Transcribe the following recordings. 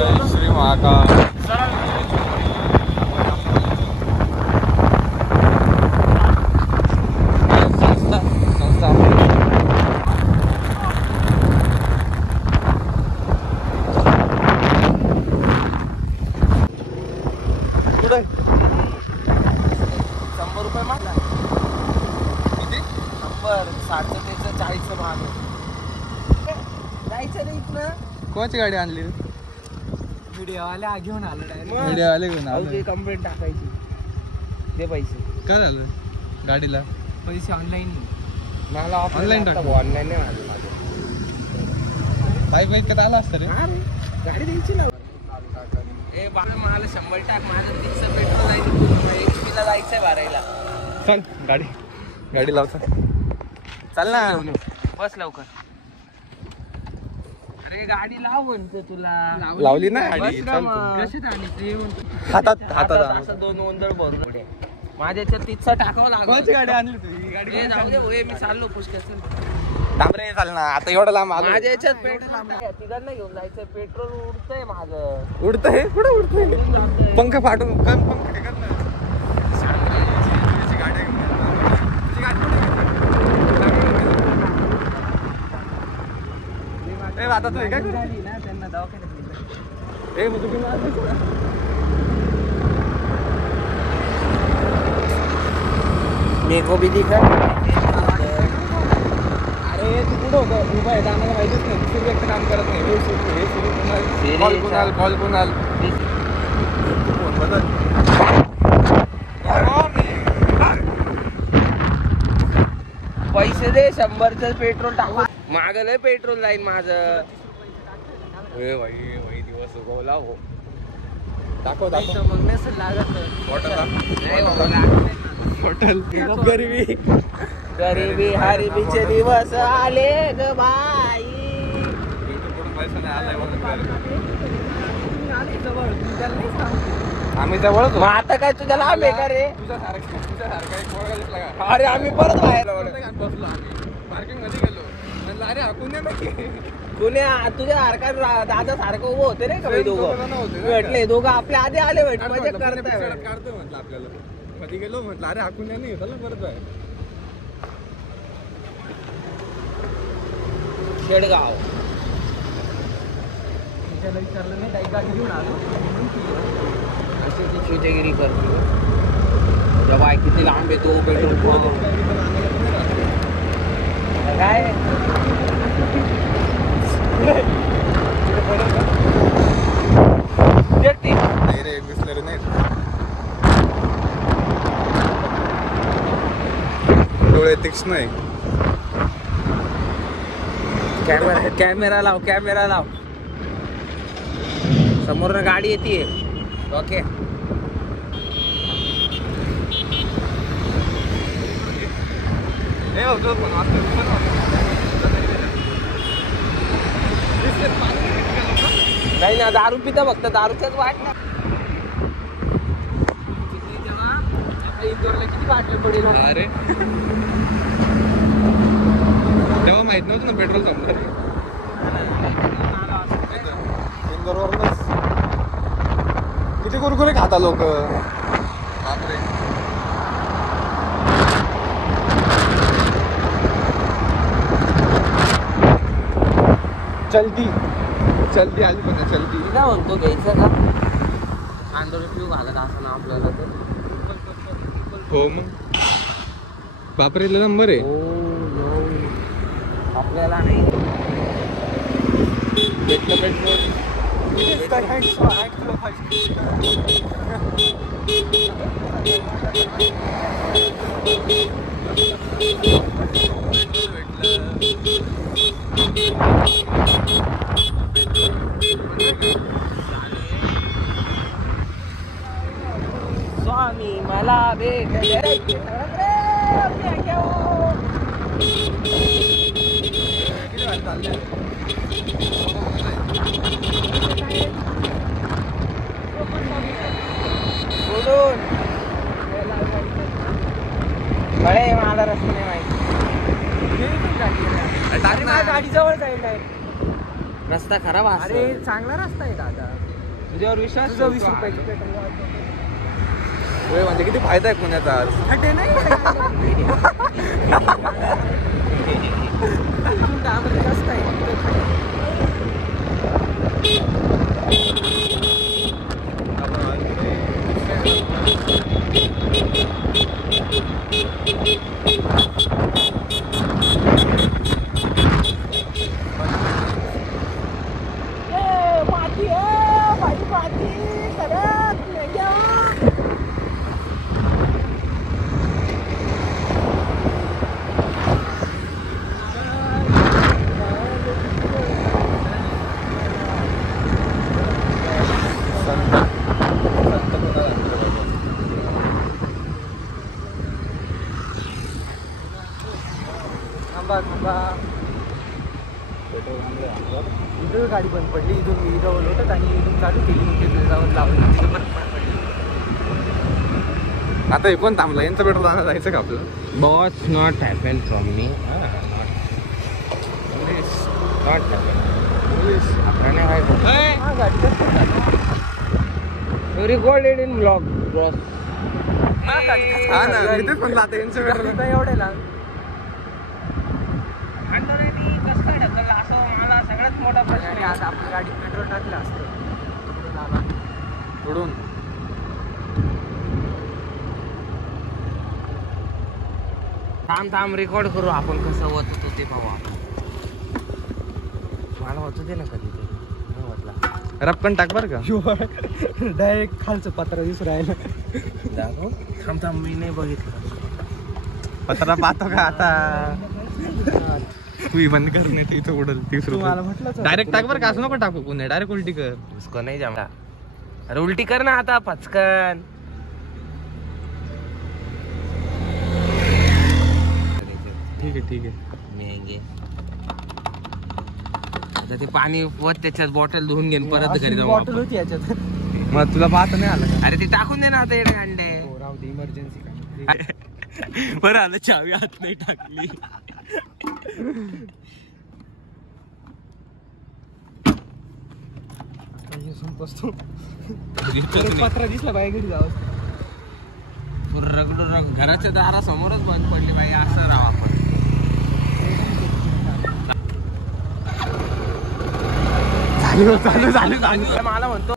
जय श्री महाकाल. कोणाची गाडी आणली? व्हिडिओवाल्या घेऊन आलो डायरेक्ट. मीडियावाले घेऊन आलो. कंप्लेंट टाकायची. दे पैसे. काय झालं गाडीला? पैसे ऑनलाईन. मला ऑनलाईन टाक. ऑनलाईन नाही माझं. बाईक का आला असतं रे. गाडी द्यायची ना. ए बाबा मला 100 टाक. माझं 300 पेट्रोल आहे. HP ला जायचंय भरायला. चल गाडी लावता. चल ना बस लवकर. अरे गाडी लाव म्हणतो तुला. लावली ना गाडी. कशी हातात असं 2 ओंदळ भरून माझ्या याच्यात 300 टाकावं लागलं. कोणाची गाडी आणली तू? गाडी जाऊ दे होय, मी चाललो पुष्कळ. डांबरे चाल ना आता. एवढं लांब आलो. माझ्या याच्यात तिघांना घेऊन जायचं. पेट्रोल उडतंय माझं. उडतंय कुठं उडतंय? पंख फाटून पंख हे कर ना. आता तू काय करली ना त्यांना दवाखान्यात. ए मग तुम्ही मेरे को भी दिखा. अरे तू कुठं होतं? उभा आहे आम्हाला माहितीच नाही. दुसरी व्यक्ती काम करत नाही. हे सुरू कॉल कुणाल फोन बदल. पैसे दे. 100चं पेट्रोल टाकू. मागलंय पेट्रोल जाईल माझं. भाई दिवस उगवला हो. दाखव मग नसेल लागत. हॉटेल गरिबी हरिबीचे दिवस आले ग बाई. पैसा नाही आलाय आम्ही जवळच. मग आता काय तुझ्या लांब आहे का रे? तुझ्यासारखा एक पोरगा दिसला का? अरे आम्ही परत बाहेर बसलो आम्ही पार्किंग मध्ये गेलो. म्हणलं अरे हाकून द्या ना. तुझ्या सारखा दादा सारखं उभं होते नाही का दोघं भेटले. दोघं आपल्या आधी आले भेट मजा करताय. काढतोय म्हटलं आपल्याला. मध्ये गेलो म्हटलं अरे हाकून द्या नाही. चला परत बाहेर. शेडगाव विचारलं नाही. गाडी घेऊन आलो. अशी ती चुतेगिरी करतो. जेव्हा किती लांब येतो पेट्रोल पंप. काय नाही रे बिसलरी नाही. डोळे तीक्ष्ण आहे. कॅमेरा लाव. समोर गाडी येते. ओके काही ना. दारू पिता फक्त. दारूच्याच वाट ना. किती बाटली पडेल. अरे तेव्हा माहित नव्हतं ना पेट्रोल संपणार. किती कुरकुरे खाता लोक. बापरे. चलती आली पण चलती. काय म्हणतो घ्यायचं का? तांदूळ पिऊ घालत असं ना आपल्याला तर. हो मग बापरेला नंबर आहे. आपल्याला नाही भेटलं पेट्रोल. स्वामी मला भेट. बळे मला रस्ता नाही माहिती. गाडी जवळ जाईल. रस्ता खराब. अरे चांगला रस्ता आहे दादा. तुझ्यावर विश्वास तुझा 20 रुपयाची पेट्रोल होय म्हणजे किती फायदा आहे पुण्याचा आज हटे नाही जास्त आहे इथं गाडी बंद पडली इथून मी जवळ होतं आणि इथून चालू केली मग जाऊन लावली बंद पडली आता हे कोण थांबलं यांचं पेट्रोल आणायला जायचं का आपलं boss not happen from me not recorded in blog boss हा ना इथेच म्हणलं आता यांचं पेट्रोल काय एवढे लांब असं मला सगळ्यात मोठा प्रश्न आहे आज आपली गाडी पेट्रोल टाकलं असतं पुढून थांब रेकॉर्ड करू आपण कसं होत होतो ते पाहू आपण मला होत होते ना कधीतरी नाही होतला रपकन टाक बरं का डायरेक्ट खालचं पत्र दिसू राहिलं दाखव थांब मी नाही बघितलं पत्रा पाहतो का आता तू बंद कर नाही तर इथं उडल 30 रुपये डायरेक्ट टाक बरं का असं नको टाकू पुन्हा डायरेक्ट उलटी कर उसको नाही जमला अरे उलटी कर ना आता पचकन ठीक आहे मेंगे आता ते पाणी व त्याच्यात बॉटल धुवून घेऊन परत घरी जाऊ बॉटल होती याच्यात मग तुला पाहता नाही आलं अरे ते टाकून दे ना आता एवढे अंडे राहू दे इमर्जन्सी बरं आलं चावी हात नाही टाकली संपतो पत्रा दिसला बाई घरी जावं रगडून घराच्या दारासमोरच बंद पडली बाई असं राहा आपण चालू मला म्हणतो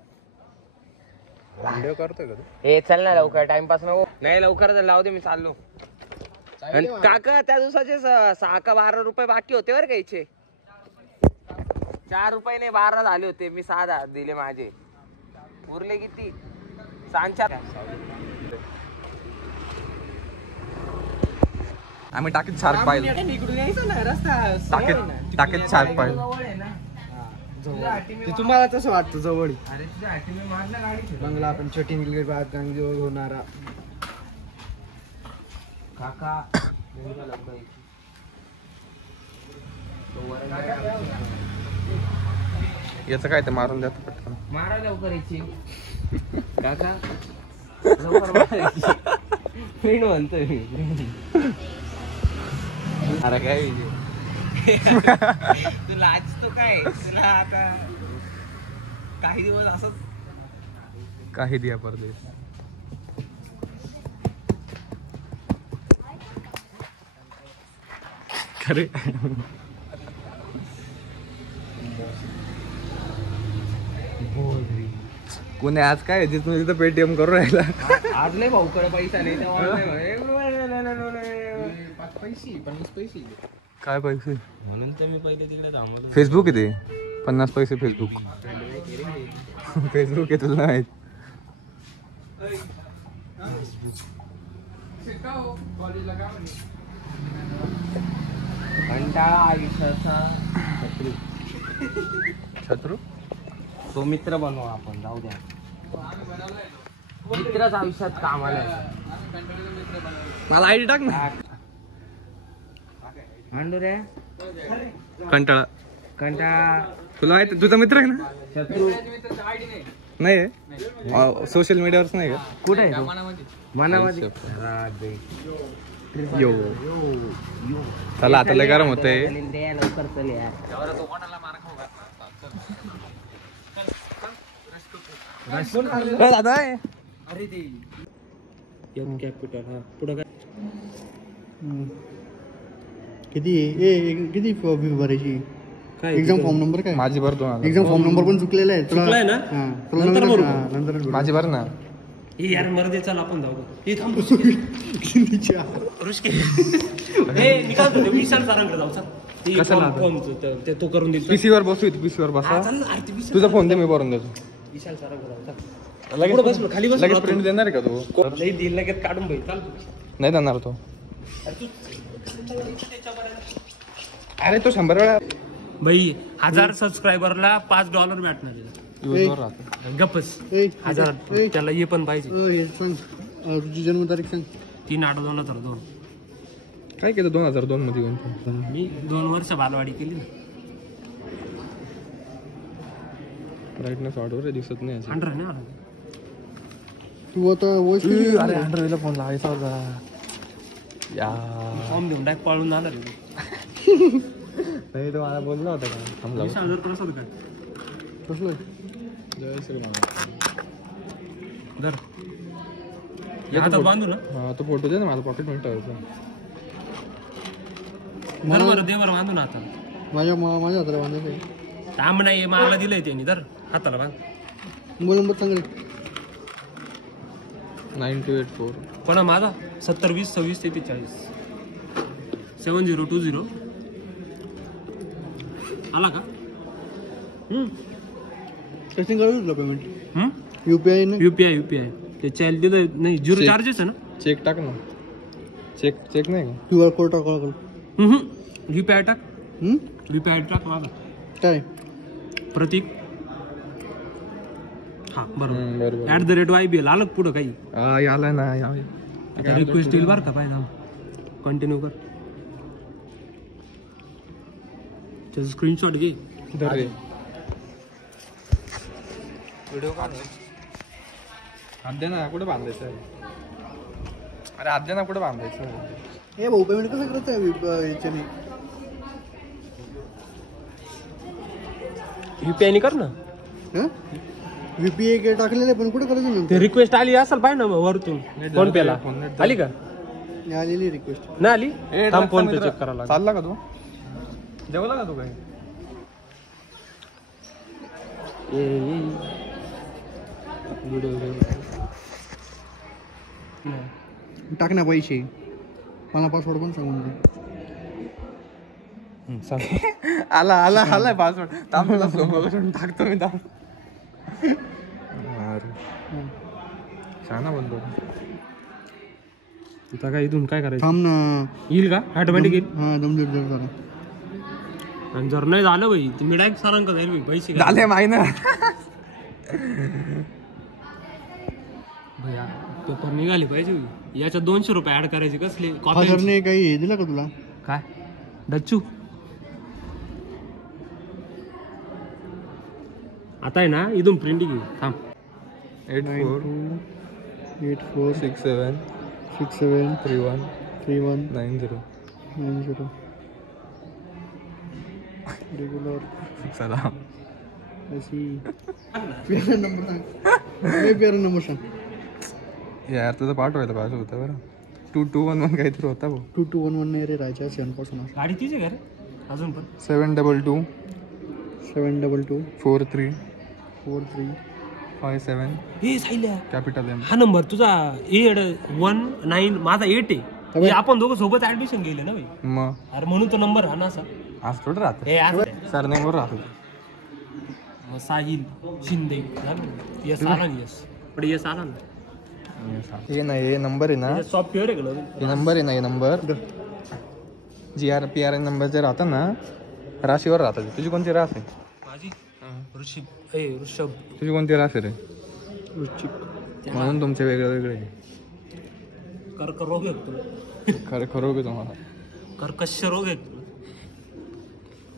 व्हिडिओ करतोय का तू हे चल ना लवकर टाइमपास नको नाही लवकर लावू दे मी चाललो आणि काका त्या दिवसाचे 6 का 12 रुपये बाकी होते बरं घ्यायचे 4 रुपये नाही 12 झाले होते मी 6 दिले माझे उरले किती 4 आम्ही टाकीत शार्क पाहिलं इकडून यायचं ना रस्ता टाकीत शार्क पाहिलं ते तुम्हाला तसं वाटतं जवळ बंगला आपण छोटी निलगिरी बाग जवळ होणारा काका याचं काय ते मारून द्या पटकन मारा लवकर यायची काका लवकर मारायची फ्रेंड म्हणतोय मी अरे काय तुला आज तो काय तुला आता काही दिवस असंच काही दिया परदेश खरे कोणी आज काय तिथं पेटीएम करून राहिला आज नाही भाऊकडे पैसा नाही पैसे 50 पैसे काय पैसे म्हणून तर मी पहिले तिकडे थांबलो फेसबुक आहे ते 50 पैसे फेसबुक फेसबुक आहे तुला माहित कंटाळा आयुष्याचा शत्रू तो मित्र बनवू आपण जाऊ द्या मित्रच आयुष्यात कामाला मला आयडी टाक ना रे कंटाळा तुला माहिती तुझा मित्र आहे ना शत्रू नाही आहे सोशल मीडियावरच नाही का कुठे आहे मनामध्ये यो चला आता लय गरम होतंय लवकर चल यार दादा आहे. अरे ते कॅपिटल हा पुढं काय किती फी भरायची काय एक्झाम फॉर्म नंबर काय माझी भर 2000. एक्झाम फॉर्म नंबर पण चुकलेला आहे चुकलाय ना? तुला नंतर भरू. नंतर माझी भर ना. हे यार मर्दे चल आपण जाऊ हे थांब ऋषिकेश हे निकाल विशाल सरांकडे जाऊ चल ते कशाला? फॉर्मचं ते तो करून देईल PC वर बसू इथे, PC वर बसा. हा, चल ना, अरे ते विशाल तुझा फोन दे, मी भरून देतो. विशाल सरांकडे जाऊ चल पुढं बस खाली बस लगेच प्रिंट देणार आहे का तू? लई दिल लगेच काढून भाई चाल नाही देणार तो. अरे अरे तो 100 वेळा भाई 1000 सबस्क्रायबरला $5 भेटणार आहे. यूज वर राहतो. गप्पच ए, 1000 ए. त्याला हे पण पाहिजे हे सांग तुझी जन्मतारीख सांग 3/8/2002 काय केलं 2002 मध्ये येऊन? मी 2 वर्ष बालवाडी केली ना. ब्राईटनेस ऑर्डर दिसत नाही. 100 ना तू आता वॉइस अरे 100 फोन लावायचा होता या. फॉर्म घेऊन डायरेक्ट पळून आला रे. नाही तो मला बोलला होता का थांबला. 20,000 प्रसाद काय कसलं जय श्रीराम. धर आता बांधू ना हा तो फोटो दे ना, माझा पॉकेट मध्ये ठेवायचा. धर बरं दे बरं बांधू ना आता. माझ्या हाताला बांधायचं थांब नाही मला दिलंय त्यांनी धर हाताला बांध. मोबाईल नंबर सांग रे 9284. कोणा माझा 70 20 26 43 7020 आला का? टेस्टिंग करायचं तुला पेमेंट हम्म UPI ना UPI ते चार्ज दिलं नाही 0 चार्जेस आहे ना. चेक टाक ना. चेक नाही का? QR कोड टाकावं UPI टाक लागेल UPI टाक माझा काय प्रतीक हा बरोबर बरोबर. @YBL आलं पुढं काही आलाय ना आता रिक्वेस्ट येईल बरं का पाहिजे कंटिन्यू कर त्याचं स्क्रीनशॉट घे. धर. व्हिडिओ काढ हात दे ना, कुठे बांधायचं आहे? अरे हात दे ना, कुठे बांधायचं? हे भाऊ पेमेंट कसं करत आहे याच्याने UPI कर ना. UPI काय टाकलेलं आहे पण कुठे करायचं ते रिक्वेस्ट आली असेल पाहिजे ना वरतून फोन पेला आली का? आलेली रिक्वेस्ट नाही आली थांब फोन पे चेक करायला लागेल. चालला का तू? जेवला का तू काय? टाक ना पैसे मला पासवर्ड पण सांगून दे. आलाय पासवर्ड. थांबला टाकतो मी. छान बोलतो. तुझा काय इथून काय करायचं? थांब ना येईल का ऑटोमॅटिक येईल? हा दमदर जरा आणि जर नाही झालं भाई तुम्ही डायरेक्ट सरांक जाईल भाई पैसे झाले माहिती ना. भैया पेपर निघाले पाहिजे भाई. याच्यात ₹200 ऍड करायचे कसले कॉपी फादरने काही हे दिलं का तुला काय डच्चू आता आहे ना इथून प्रिंटिंग घेऊ थांब 8467319190. रेग्युलर चला अशी पेरा नंबर सांग पेरा नंबर सांग यार तुझं पाठवायला पाहिजे होतं बरं. 2211 काहीतरी होता भाऊ. 2211 नाही रे राहायच्या शेणपासून गाडी तिचे का रे अजून पण 722 722 43 43 57 हे सायल्या कॅपिटल एम. हा नंबर तुझा 819 माझा 8 आहे. हे आपण दोघं सोबत ऍडमिशन गेले ना भाई. मग अरे म्हणून तो नंबर हा ना असा आज थोडं राहतं. हे आज सरनेमवर राहतो. मग साहिल शिंदे यस आला ना यस पण यस आला ना हे नाही हे नंबर आहे ना. सॉफ्टवेअर आहे का हे नंबर आहे ना. हे नंबर GRPRN नंबर जे राहतात ना राशीवर राहतात. तुझी कोणती रास आहे? माझी ऋषभ तुझी कोणती रास आहे रे? म्हणून तुमचे वेगळे वेगळे कर्करोग आहे तुला खरं आहे तुम्हाला. कर्कश रोग आहे तुला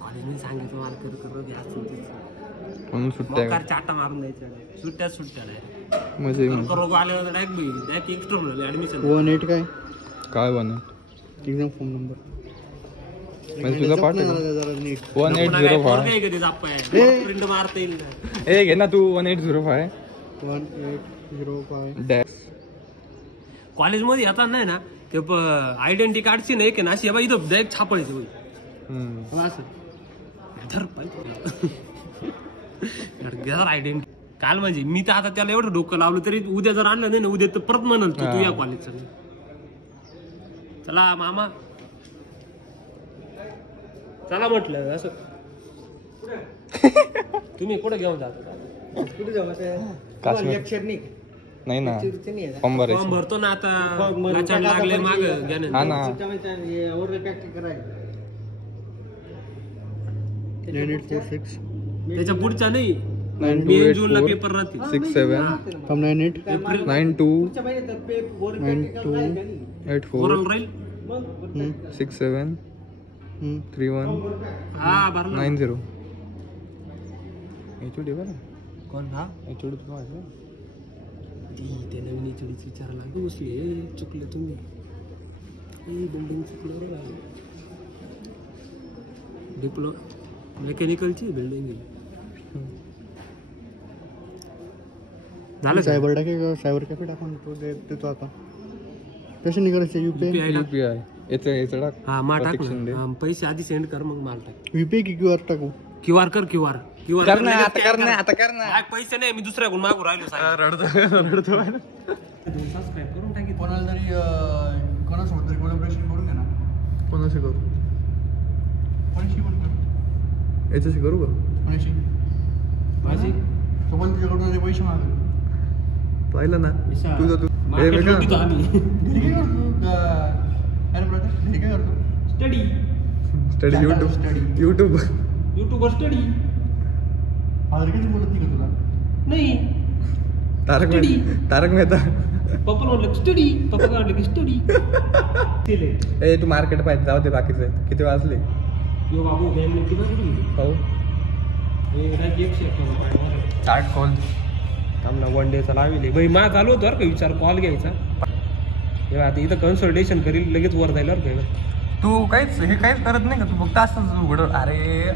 कॉलेजने सांगितलं मला कर्करोग म्हणून सुट्ट्या मकार चाटा मारून द्यायच्या सुट्ट्या नाही म्हणजे कर्करोग आल्यावर डायरेक्ट एक्स्ट्रा ऍडमिशन 18 काय बन एक्झाम फॉर्म नंबर म्हणजे तुझा पाठ आहे जरा नीट 1805. प्रिंट मारता येईल ए घे ना तू 1805 1805 कॉलेजमध्ये येतात नाही ना ते आयडेंटिटी कार्डची नाही की ना अशी इथं डायरेक्ट छापायची होई असं धर आयडेंटिटी काल म्हणजे मी तर आता त्याला एवढं डोकं लावलं तरी उद्या जर आणलं नाही ना उद्या तर परत म्हणाल तू या कॉलेजचं चला मामा चला म्हटलं असं तुम्ही कुठे घेऊन जाता कुठे जाऊ लेक्चर नाही ना फॉर्म भरायचं. फॉर्म भरतो ना आता लाचार लागले माग हा ना 9846 त्याच्या पुढचा नाही 9284 जूनला पेपर राहते 67 98 92 ओरल 9284 राहील 67 31 हा भरला 90 एचओडी बरं कोण हा एचओडी तुला माहिती आहे? ते नवीन चुडीच विचारायला बसले चुकले तुम्ही बिल्डिंग चुकलं रे डिप्लो मेकॅनिकलची बिल्डिंग झालं सायबर टाके सायबर कॅफे टाकून तो देतो आता कशाने करायचं युपीआय याचं टाक हा मा टाक प्रत्येक शिंदे. ना. हा, पैसे आधी सेंड कर मग माल टाक युपीआय की क्यूआर टाकू क्यूआर कर क्यूआर क्यूआर कर ना आता कर ना आता कर ना पैसे नाही मी दुसऱ्याकडून मागू राहिलो रडतो सबस्क्राईब करून टाकी कोणाला तरी कोणासोबत तरी कोलॅबोरेशन करून घ्या ना कोणाशी करू कोणाशी पण करू याच्याशी करू का कोणाशी माझी सोबत तुझ्याकडून ते पैसे मागेल पाहिलं ना तुझं तू मार्केट लुटीतो आम्ही काय करतो स्टडी स्टडी युट्यूब युट्यूबवर स्टडी किती बोलत नाही का तुला नाही तारक मेहता पप्पा म्हटलं स्टडी पप्पा म्हटलं की स्टडी ए तू मार्केट पाहिजे जाऊ दे बाकीचे किती वाजले यो बाबू बॅन किती करू पाहू चार्ट कॉल थांब ना वन डेचा लावले भाई मा चालू होतो बरं का विचार कॉल घ्यायचा हे आता इथं कन्सल्टेशन करील लगेच वर जाईल बरं का तू काहीच हे काहीच करत नाही का तू फक्त असंच उघड अरे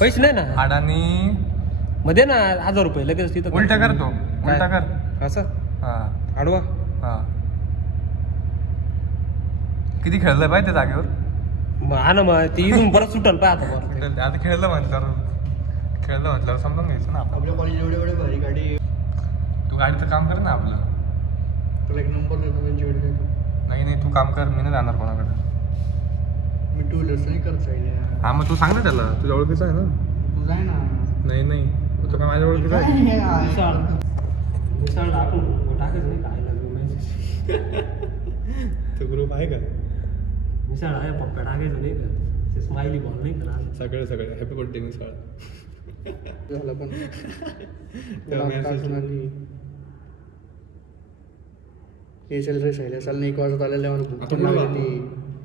पैसे नाही ना अडाणी मध्ये ना 1000 रुपये लगेच तिथं उलटा करतो उलटा कर असं हा आडवा हा किती खेळलं पाहिजे त्या जागेवर मग हा ना मग ती इथून परत सुटल पाय आता परत आता खेळलं म्हटल्यावर समजून घ्यायचं ना आपण आपल्या कॉलेज एवढे भारी गाडी तू गाडीचं काम कर ना आपलं तुला एक नंबर देतो त्यांच्याकडे नाही तू काम कर मी नाही जाणार कोणाकडे मी टू व्हीलर्स नाही करत हा मग तू सांग ना त्याला तुझ्या ओळखीचं आहे ना तू जाय ना नाही तू काय माझ्या ओळखीचं आहे मिसाळ आपण टाकायचं नाही काय लागलं मेसेज तो ग्रुप आहे का मिसाळ आहे पप्पा टाकायचं नाही का ते स्माइली बॉल नाही का सगळे हॅपी बर्थडे मिसाळ झालं पण हे चल रे शैल्या चाल नाही 1 वाजत आलेल्यावर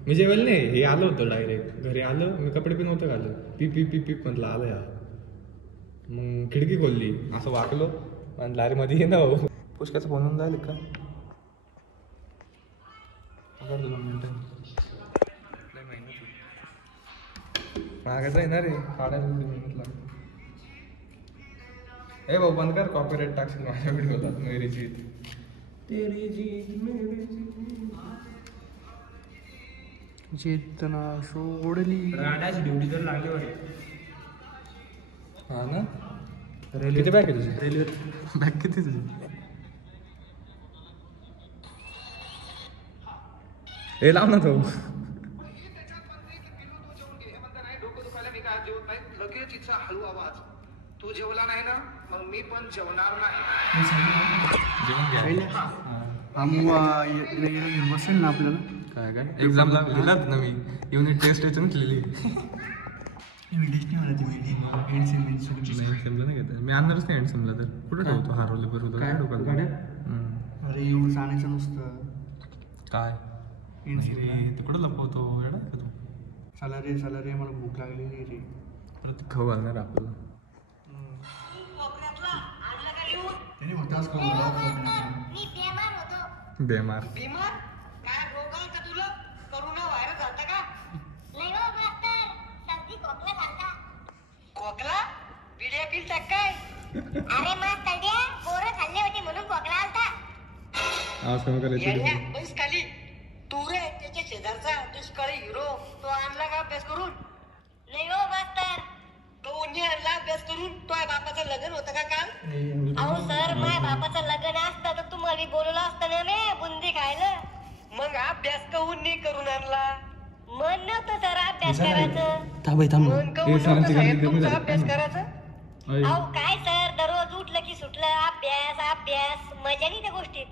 मी जेवेल नाही हे आलं होतं डायरेक्ट घरी आलं मी कपडे पण नव्हतं घालत पीप म्हटलं आलं या मग खिडकी खोलली असं वाकलो म्हटलं अरे मध्ये ये ना भाऊ पुष्काचं फोन जाईल का मागायचं आहे ना रे काढायला मेहनत लागते हे भाऊ बंद कर कॉपीराइट टाकशील माझ्या व्हिडिओला मेरी जीत चेतना सोडली गाड्याची ड्युटी तर लागली वाटते हा ना किती बॅग आहे तुझी रेल्वे बॅग किती तुझी हे लाव ना तो तू जेवला नाही ना मग मी पण जेवणार नाही घेऊन बसेल ना आपल्याला काय एक्झामला लिहिलात ना मी युनिट टेस्ट लिहिली मी आणणारच नाही एंडसेमला तर कुठं ठेवतो हारवले बरोबर काय डोक्यात अरे एवढं जाण्याचं नुसतं काय ते कुठं लपवतो एवढा का तू चला रे मला भूक लागलेली रे परत खाऊ घालणार आपल्याला बेमार काय रोग का तुला करोना व्हायरस झालता का नाही हो मास्तर सर्दी खोकला झालता खोकला पिढ्या पिल काय अरे मास्तर द्या पोरं खाल्ले आवाज कमी करायची येड्या, बैस खाली. तू रे त्याच्या शेजारचा दुष्काळी हिरो, तो आणला का अभ्यास करून? नाही हो मास्तर. तो उन्ही आणला अभ्यास करून. तो बापाचं लग्न होतं का काल? अहो सर, माझ्या बापाचं लग्न असतं तर तुम्हाला बोलवलं असतं ना रे बुंदी खायला. मग अभ्यास कहून नाही करून आणला? मन नव्हतं सर अभ्यास करायचं. मन कहून नव्हतं साहेब तुमचा अभ्यास करायचं? अहो काय सर, दररोज उठलं की सुटलं अभ्यास अभ्यास, मजा नाही त्या गोष्टीत.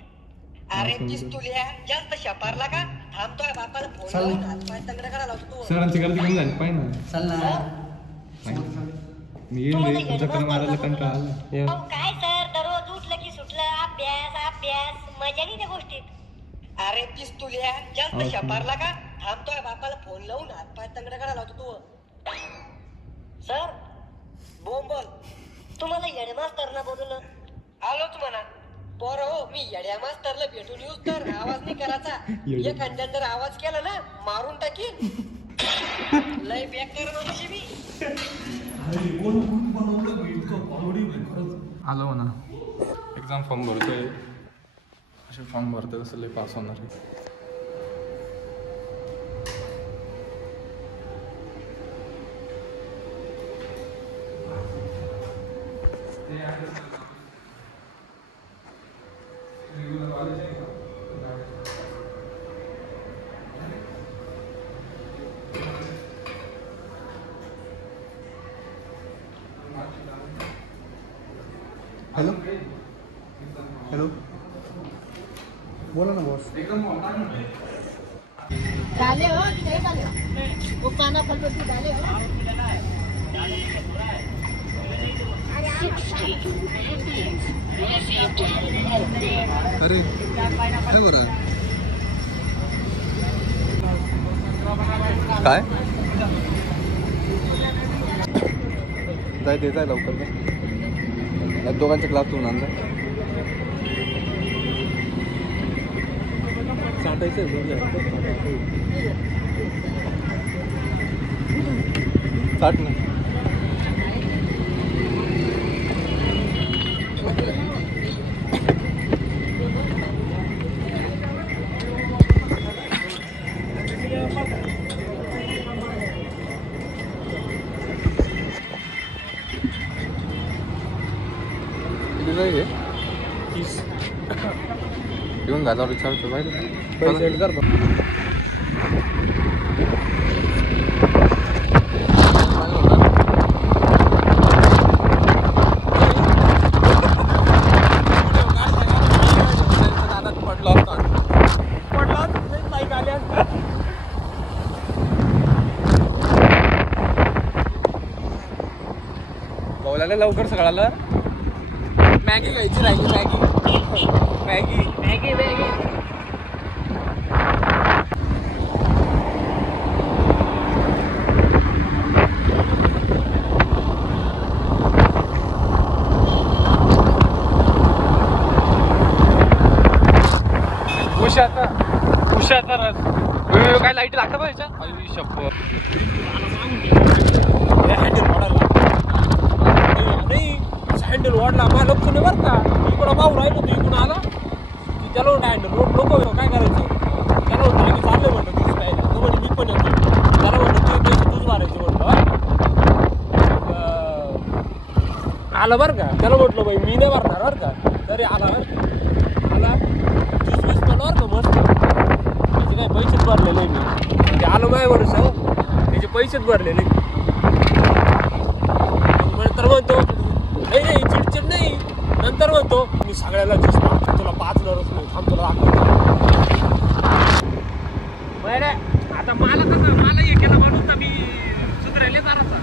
अरे तीच तुल्या जास्त शपारला का? थांबतोय बापाला फोन लावून हातपाय तंगड करायला लावतो तू. सरांची गर्दी कमी झाली पाहिजे ना. मी येईल चक्कर मारायला कंटाळा आला. अहो काय सर, दररोज उठलं की सुटलं अभ्यास अभ्यास, मजा नाही त्या गोष्टीत. अरे तीच तुल्या जास्त शपारला का? थांबतोय बापाला फोन लावून हातपाय तंगड करायला लावतो तू. सर बोंबल, तुम्हाला येडे मास्तरला बोलवलं. आलोच म्हणा. पोर हो, मी येड्या मास्तरला भेटून येऊच तर आवाज नाही करायचा. एखाद्याने जर आवाज केला ना मारून टाकीन. लय बेकार मनुष्य मी. आलो म्हणा. एक्झाम फॉर्म भरतोय. असे फॉर्म भरतोय कसं लय पास होणार आहे. हॅलो हॅलो, बोला ना बॉस. डाले हो, कितने डाले? वो पाना फल पर डाले हो. अरे काय बरं काय जाय लवकर या दोघांच्या क्लास तू आणला. साठ ना. घेऊन घाला विचारतो पैसे करतो. भाऊला लवकर सगळ्याला मॅगी घ्यायची राहिली. Maggi Maggi Maggi Maggi. उशाचा रस काय लाईट लागतं बघ याच्या. हँडल वाढला मला लक्ष नाही बरं का. इकडं भाऊ राहिलो तू इकडून आला की त्याला म्हणतो हँडल लोक काय करायचं. त्याला म्हणतो आम्ही चाललं म्हणतो तूच प्यायला. तो म्हणजे मी पण येतो. त्याला म्हणतो ते पैसे तूच मारायचे म्हणतो. आलं बरं का. त्याला म्हटलं बाई मी नाही भरणार बरं का. तरी आला बरं का. आला 20-20 पण बरं का मस्त. त्याचे काही पैसेच भरले नाही मी. ते आलो माझ्या भरोसा हो. त्याचे पैसेच भरले नाही. नंतर म्हणतो नाही चिडचिड नाही. नंतर म्हणतो मी सगळ्याला ज्यूस मागतो तुला 5 दरच नाही. थांब तुला दाखवतो. बरं आता मला हे केलं म्हणून तर मी सुधरायला मारायचा.